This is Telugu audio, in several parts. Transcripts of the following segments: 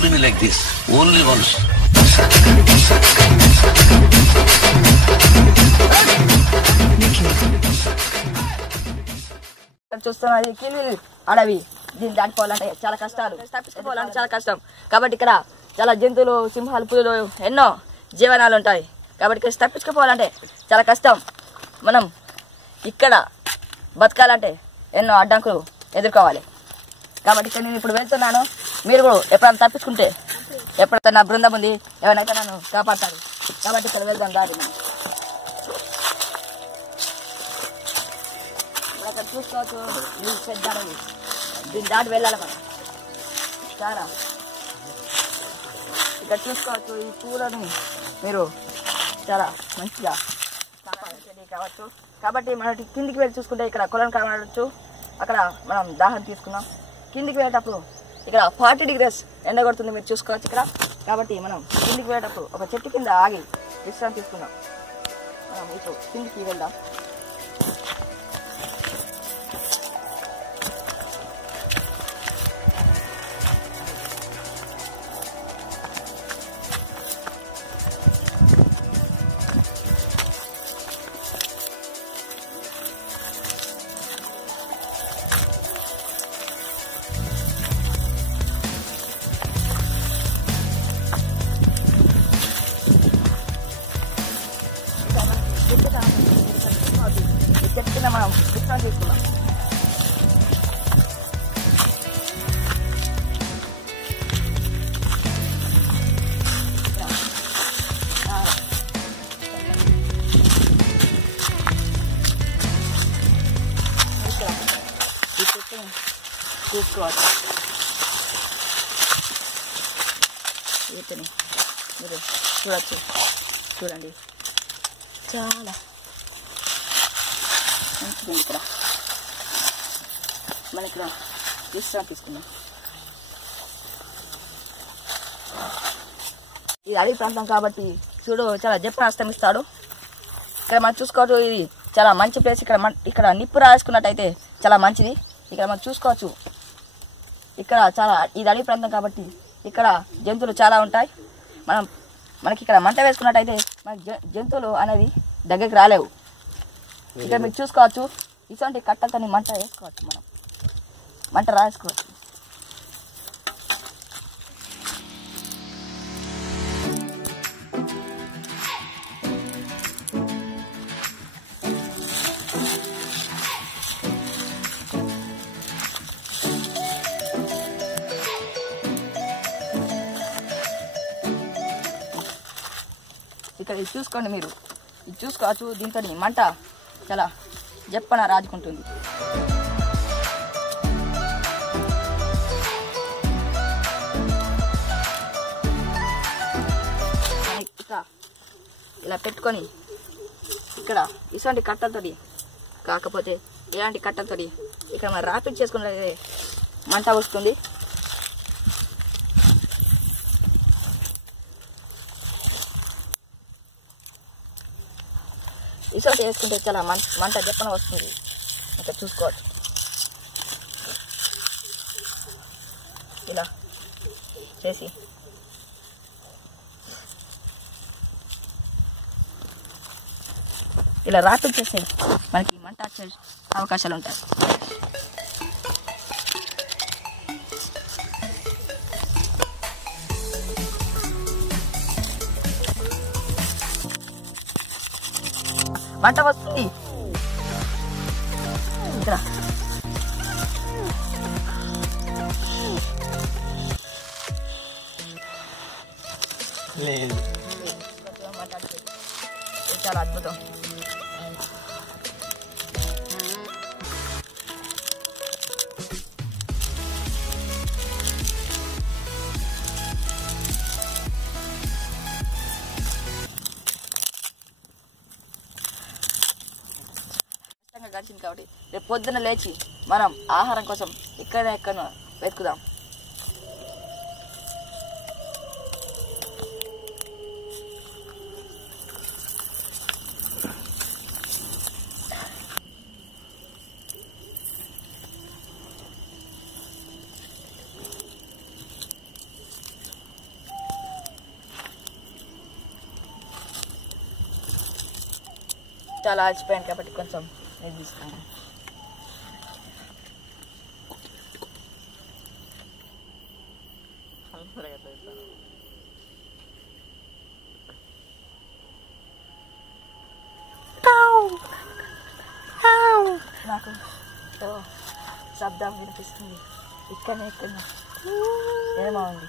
do me like this. Only once. చూస్తున్నది కిల్లి అడవి. దీన్ని దాటుకోవాలంటే చాలా కష్టాలు, తప్పించుకోవాలంటే చాలా కష్టం. కాబట్టి ఇక్కడ చాలా జంతువులు, సింహాలు, పులులు ఎన్నో జీవనాలు ఉంటాయి. కాబట్టి ఇక్కడ తప్పించుకుపోవాలంటే చాలా కష్టం. మనం ఇక్కడ బతకాలంటే ఎన్నో అడ్డంకులు ఎదుర్కోవాలి. కాబట్టి ఇక్కడ నేను ఇప్పుడు వెళ్తున్నాను. మీరు కూడా ఎప్పుడైనా తప్పించుకుంటే, ఎప్పుడైతే నా బృందం ఉంది, ఎవరైనా నన్ను కాపాడతారు. కాబట్టి ఇక్కడ వెళ్దాం. దారి అక్కడ చూసుకోవచ్చు. దీన్ని దాటి వెళ్ళాలి మనం. చాలా ఇక్కడ చూసుకోవచ్చు. ఈ పూలను మీరు చాలా మంచిగా కావచ్చు. కాబట్టి మనం కిందికి వెళ్ళి చూసుకుంటే ఇక్కడ కొలను కావచ్చు. అక్కడ మనం దాహం తీసుకున్నాం. కిందికి వెళ్ళేటప్పుడు ఇక్కడ 40 degrees ఎండ కొడుతుంది, మీరు చూసుకోవచ్చు ఇక్కడ. కాబట్టి మనం కిందికి వెళ్ళేటప్పుడు ఒక చెట్టు కింద ఆగి విశ్రాంతి తీసుకున్నాం. మనం ఇప్పుడు కిందికి వెళ్దాం. చెట్టున మనం విశ్రాంతి తీసుకున్నాం. ఈ చెట్టుని తీసుకోవచ్చు. వీటిని మీరు చూడచ్చు. చూడండి, చాలా మంచిది. ఇక్కడ మనం ఇక్కడ విశ్రాంతి తీసుకున్నాం. ఇది అడవి ప్రాంతం కాబట్టి చూడు చాలా జప్పన అస్తమిస్తాడు. ఇక్కడ మనం చూసుకోవచ్చు. ఇది చాలా మంచి ప్లేస్. ఇక్కడ నిప్పు రాసుకున్నట్టయితే చాలా మంచిది. ఇక్కడ మనం చూసుకోవచ్చు. ఇక్కడ చాలా ఇది అడవి ప్రాంతం కాబట్టి ఇక్కడ జంతువులు చాలా ఉంటాయి. మనకి ఇక్కడ మంట వేసుకున్నట్టయితే మన జంతువులు అనేవి దగ్గరికి రాలేవు. ఇక్కడ మీరు చూసుకోవచ్చు. ఇటువంటి కట్టలతో మంట వేసుకోవచ్చు. మనం మంట రాసుకోవచ్చు. ఇక్కడ ఇది చూసుకోండి. మీరు ఇది చూసుకోవచ్చు. దీంతో మంట చాలా జప్పన రాజుకుంటుంది. ఇలా పెట్టుకొని ఇక్కడ ఇటువంటి కట్టలతోటి కాకపోతే ఇలాంటి కట్టలతోటి ఇక్కడ మనం రాపిడ్ చేసుకున్నట్లయితే మంట వస్తుంది. ఇటువంటి వేసుకుంటే చాలా మంట జప్పన వస్తుంది. ఇంకా చూసుకోవచ్చు. ఇలా చేసి ఇలా రాపిడ్ చేస్తే మనకి మంట వచ్చే అవకాశాలు ఉంటాయి. మంట వస్తుంది. ఇక్కడ చాలా అద్భుతం. గడిచింది కాబట్టి రేపు పొద్దున లేచి మనం ఆహారం కోసం ఎక్కడ వెతుకుదాం. చాలా అలసిపోయాను కాబట్టి కొంచెం నేను తీస్తాను. నాకు శబ్దం వినిపిస్తుంది ఇక్కడ ఏమో ఉంది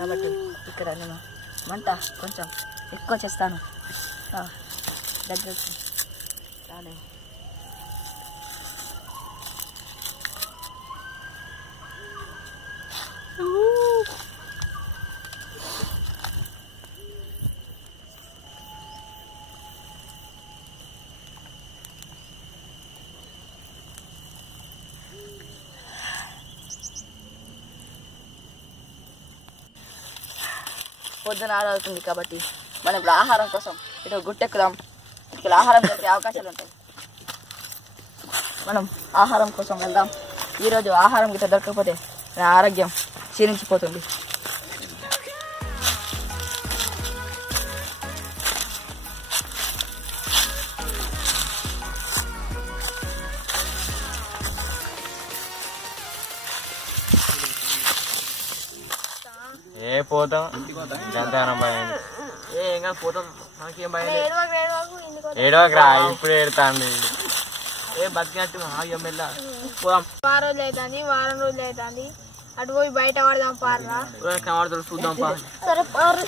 కాబట్టి ఇక్కడ నేను మంట కొంచెం ఎక్కువ చేస్తాను. దగ్గరికి రాలే. పొద్దున ఆడవుతుంది కాబట్టి మనం ఇప్పుడు ఆహారం కోసం ఇటు గుట్టెక్కుదాం. ఇక్కడ ఆహారం దొరికే అవకాశాలు ఉంటాయి. మనం ఆహారం కోసం వెళ్దాం. ఈరోజు ఆహారం గిట్ట దొరకకపోతే నా ఆరోగ్యం క్షీణించిపోతుంది. ఏ పోతాం గంతగానం భయం పోతాం మనకేం భయం ఏడవకరా ఇప్పుడు ఏడుతాండి ఏ బతికినట్టు పోదాం. వారం రోజులు అవుతుంది అటు పోయి బయట పడదాం పారరా కమాడుతాడు చూద్దాం పా. సరే పారు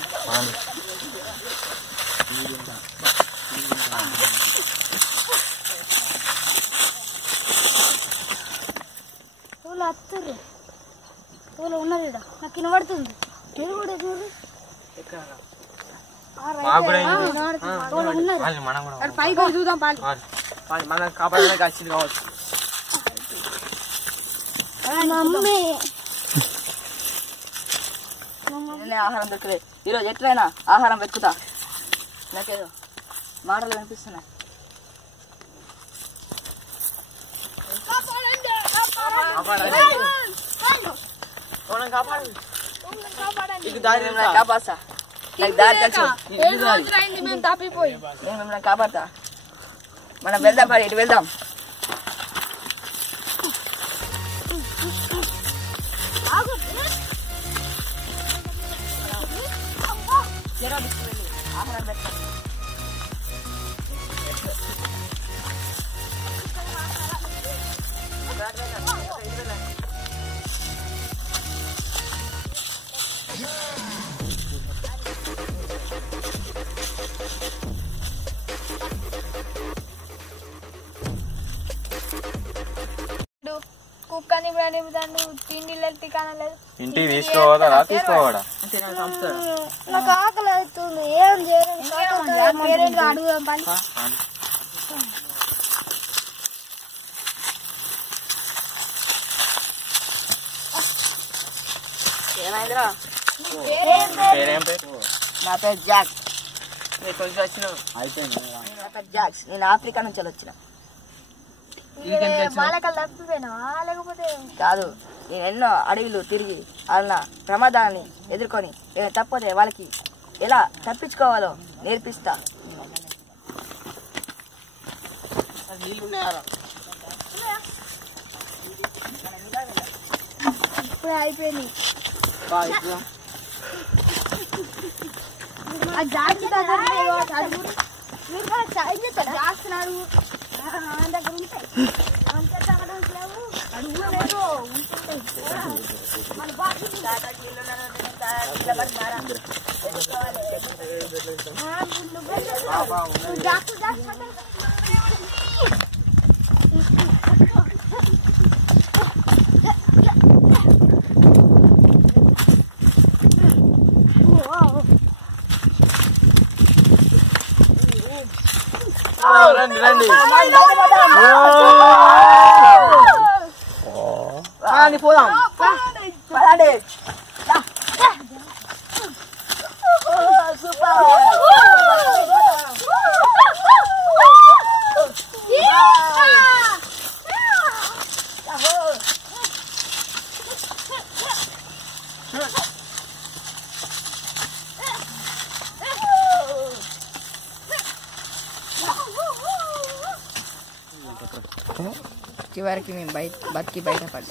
వస్తారు వాళ్ళు ఉన్నారు నాకు వినబడుతుంది మీరు కూడా చూడు పైకి చూద్దాం మనం కాపాడడానికి వచ్చింది కావచ్చు. ఆహారం దొరకలేదు. ఈరోజు ఎట్లయినా ఆహారం వెతుకుతా. నాకేదో మాటలు వినిపిస్తున్నాయి. కాపాడతా నాకు దారి తెలుసు. మేము తప్పిపోయి నేను మిమ్మల్ని కాపాడతా. మనం వెళ్దాం మరి ఇటు వెళ్దాం. ఆహారం పెడతాం. కుక్కని దాన్ని తిండి కానలేదు. ఇంటికి తీసుకోవదా తీసుకోవడా నాకు ఆకలి అవుతుంది. ఏం చేయాలి అడుగుదాం పని. ఏమైందిరా? పేరేం పేరు? నా పేరు జాక్. కొంచెం వచ్చినావు నా పేరు జాక్స్. నేను ఆఫ్రికా నుంచి వచ్చిన. బాలకలు తప్పిపోయినావా లేకపోతే కాదు, నేను ఎన్నో అడవిలు తిరిగి వాళ్ళ ప్రమాదాన్ని ఎదుర్కొని తప్పతే వాళ్ళకి ఎలా తప్పించుకోవాలో నేర్పిస్తా. ఇప్పుడే అయిపోయింది. రండి రండి పోదాం. చివరికి మేము బతికి బయటపడి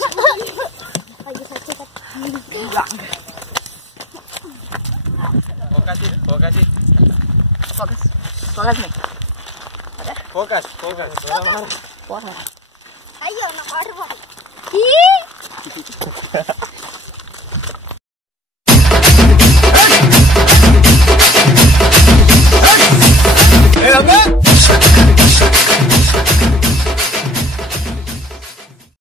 ఫోకస్ ఫోకస్ ఫోకస్ మీ ఫోకస్ పోరా అయ్యో నా వాటర్ బాటిల్